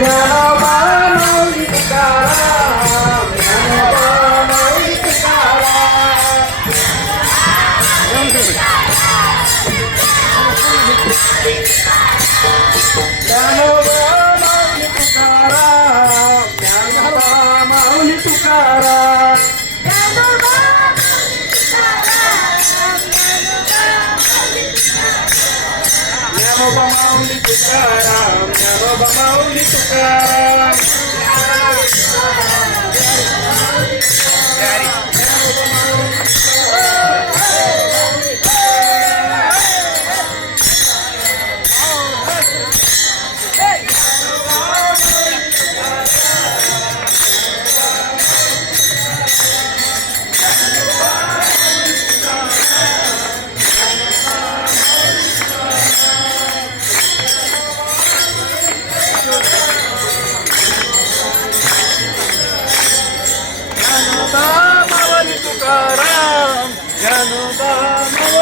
Yeah. Maulik Tukaram, Jai Baba Maulik Tukaram. జనుగా మవలి పుకారాం జనుగా మవలి